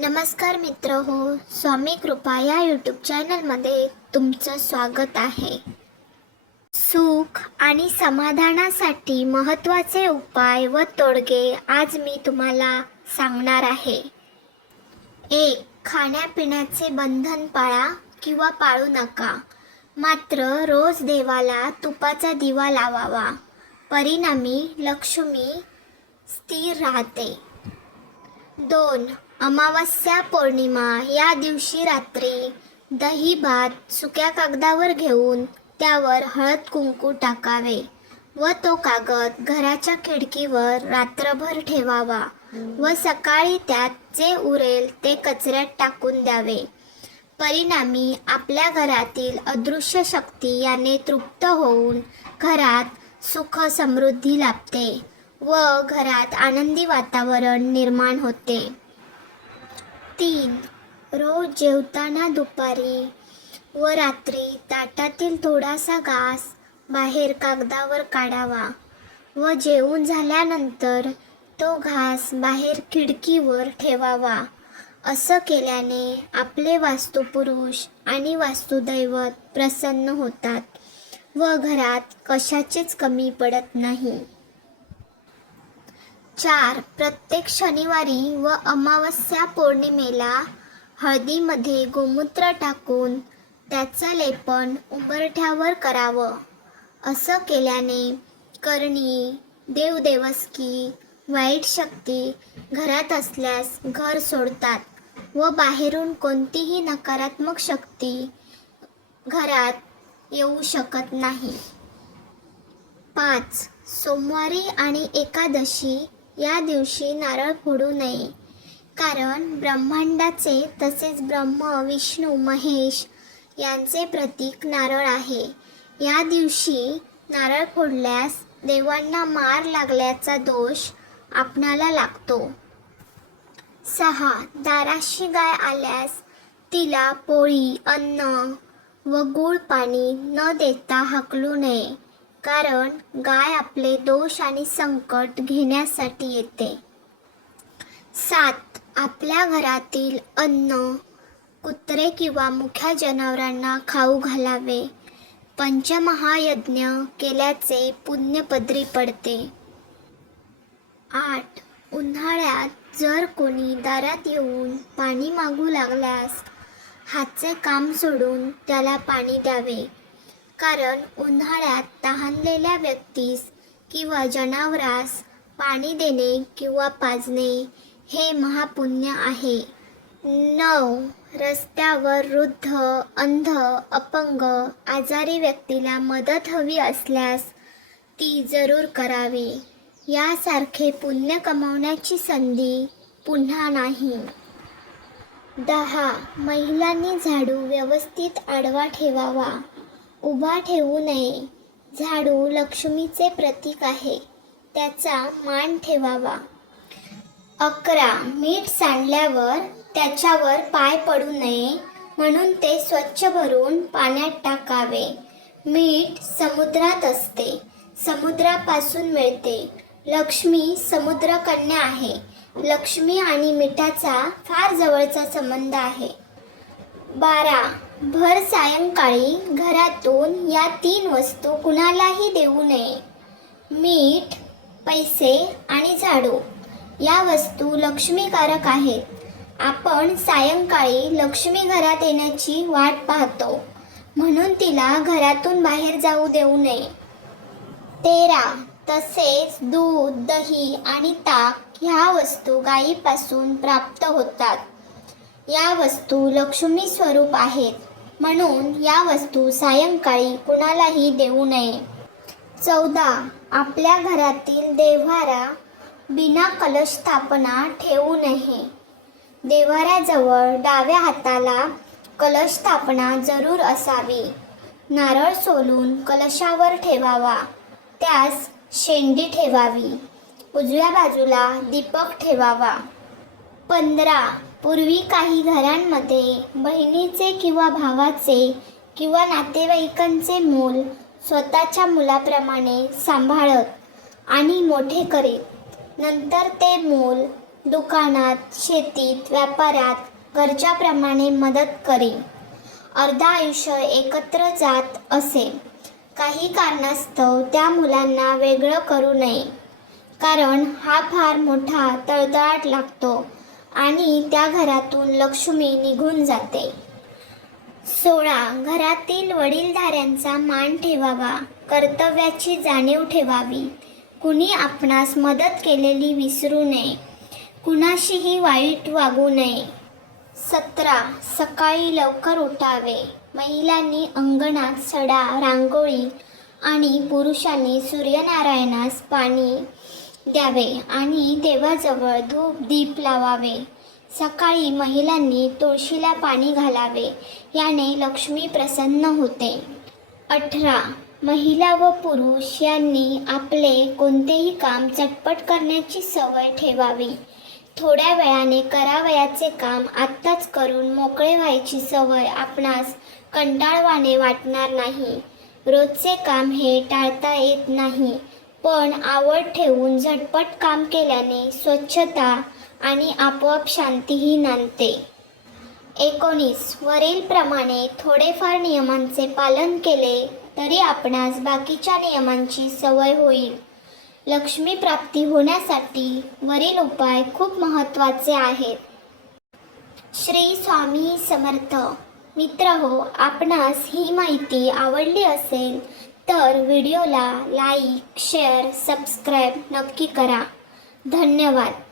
नमस्कार मित्र हो स्वामी कृपा या यूट्यूब चॅनलमध्ये तुमचं स्वागत आहे. सुख आणि समाधानासाठी महत्त्वाचे उपाय व तोडगे आज मी तुम्हाला सांगणार आहे. एक खाण्यापिण्याचे बंधन पाळा किंवा पाळू नका. मात्र रोज देवाला तुपाचा दिवा लावावा. परिणामी लक्ष्मी स्थिर राहते. दोन अमावस्या पौर्णिमा या दिवशी रात्री दही भात सुक्या कागदावर घेऊन त्यावर हळद कुंकू टाकावे व तो कागद घराच्या खिडकीवर रात्रभर ठेवावा व सकाळी त्यात जे उरेल ते कचऱ्यात टाकून द्यावे. परिणामी आपल्या घरातील अदृश्य शक्ती याने तृप्त होऊन घरात सुख समृद्धी लाभते व घरात आनंदी वातावरण निर्माण होते. तीन. रोज जेवताना दुपारी व रात्री ताटातील थोडासा घास बाहेर कागदावर काढावा व जेवून झाल्यानंतर तो घास बाहेर खिडकीवर ठेवावा. असं केल्याने आपले वास्तुपुरुष आणि वास्तुदैवत प्रसन्न होतात व घरात कशाचीच कमी पडत नाही. चार प्रत्येक शनिवारी व अमावस्या पौर्णिमेला हळदीमध्ये गोमूत्र टाकून त्याचं लेपन उंबरठ्यावर करावं. असं केल्याने करणी देवदेवस्की वाईट शक्ती घरात असल्यास घर सोडतात व बाहेरून कोणतीही नकारात्मक शक्ती घरात येऊ शकत नाही. पाच सोमवारी आणि एकादशी या दिवशी नारळ फोडू नये. कारण ब्रह्मांडाचे तसेच ब्रह्म विष्णू महेश यांचे प्रतीक नारळ आहे. या दिवशी नारळ फोडल्यास देवांना मार लागल्याचा दोष आपणाला लागतो. सहा. दाराशी गाय आल्यास तिला पोळी अन्न व गूळ पाणी न देता हाकलू नये. कारण गाय आपले दोष आणि संकट घेण्यासाठी येते. सात. आपल्या घरातील अन्न कुत्रे किंवा मुख्या जनावरांना खाऊ घालावे. पंचमहायज्ञ केल्याचे पुण्य पदरी पडते. आठ. उन्हाळ्यात जर कोणी दारात येऊन पाणी मागू लागल्यास हातचे काम सोडून त्याला पाणी द्यावे. कारण उन्हाळ्यात तहानलेल्या व्यक्तीस किंवा जनावरास पाणी देणे किंवा पाजणे हे महापुण्य आहे. नऊ रस्त्यावर वृद्ध अंध अपंग आजारी व्यक्तीला मदत हवी असल्यास ती जरूर करावी. यासारखे पुण्य कमावण्याची संधी पुन्हा नाही. दहा महिलांनी झाडू व्यवस्थित आडवा ठेवावा. उभा ठेवू नये. झाडू लक्ष्मीचे प्रतीक आहे. त्याचा मान ठेवावा. अकरा. मीठ सांडल्यावर त्याच्यावर पाय पडू नये. म्हणून ते स्वच्छ भरून पाण्यात टाकावे. मीठ समुद्रात असते. समुद्रापासून मिळते. लक्ष्मी समुद्रकन्या आहे. लक्ष्मी आणि मिठाचा फार जवळचा संबंध आहे. बारा. भर सायंकाळी घरातून या तीन वस्तू कुणालाही देऊ नये. मीठ पैसे आणि झाडू. या वस्तू लक्ष्मीकारक आहेत. आपण सायंकाळी लक्ष्मी घरात येण्याची वाट पाहतो. म्हणून तिला घरातून बाहेर जाऊ देऊ नये. तेरा. तसेच दूध दही आणि ताक ह्या वस्तू गायीपासून प्राप्त होतात. या वस्तू लक्ष्मी स्वरूप आहेत. म्हणून या वस्तू सायंकाळी कुणालाही देऊ नये. चौदा. आपल्या घरातील देव्हारा बिना कलश स्थापना ठेवू नये. देव्हाऱ्याजवळ डाव्या हाताला कलश स्थापना जरूर असावी. नारळ सोलून कलशावर ठेवावा. त्यास शेंडी ठेवावी. उजव्या बाजूला दीपक ठेवावा. पंधरा. पूर्वी काही घरांमध्ये बहिणीचे किंवा भावाचे किंवा नातेवाईकांचे मूल स्वतःच्या मुलाप्रमाणे सांभाळत आणि मोठे करीत. नंतर ते मूल दुकानात शेतीत व्यापारात गरजाप्रमाणे मदत करी. अर्ध आयुष्य एकत्र जात असे. काही कारणास्तव त्या मुलांना वेगळं करू नये. कारण हा फार मोठा तळतळाट लागतो. आणि त्या घरातून लक्ष्मी निघून जाते. सोळा घरातील वडीलधाऱ्यांचा मान ठेवावा कर्तव्याची जाणीव ठेवावी. कुणी आपणास मदत केलेली विसरू नये. कुणाशीही वाईट वागू नये. सतरा सकाळी लवकर उठावे. महिलांनी अंगणात सडा रांगोळी आणि पुरुषांनी सूर्यनारायणास पाणी द्यावे आणि देवाजवळ धूप दीप लावावे. सकाळी महिलांनी तुळशीला पाणी घालावे याने लक्ष्मी प्रसन्न होते. अठरा. महिला व पुरुष यांनी आपले कोणतेही काम चटपट करण्याची सवय ठेवावी. थोड्या वेळाने करावयाचे काम आत्ताच करून मोकळे व्हायची सवय आपणास कंटाळवाने वाटणार नाही. रोजचे काम हे टाळता येत नाही. पण आवड ठेवून झटपट काम केल्याने स्वच्छता आणि आपोआप शांतीही नांदते. एकोणीस. वरीलप्रमाणे थोडेफार नियमांचे पालन केले तरी आपणास बाकीच्या नियमांची सवय होईल. लक्ष्मी प्राप्ती होण्यासाठी वरील उपाय खूप महत्त्वाचे आहेत. श्री स्वामी समर्थ. मित्र हो आपणास ही माहिती आवडली असेल तर व्हिडिओला लाईक शेअर सबस्क्राईब नक्की करा. धन्यवाद.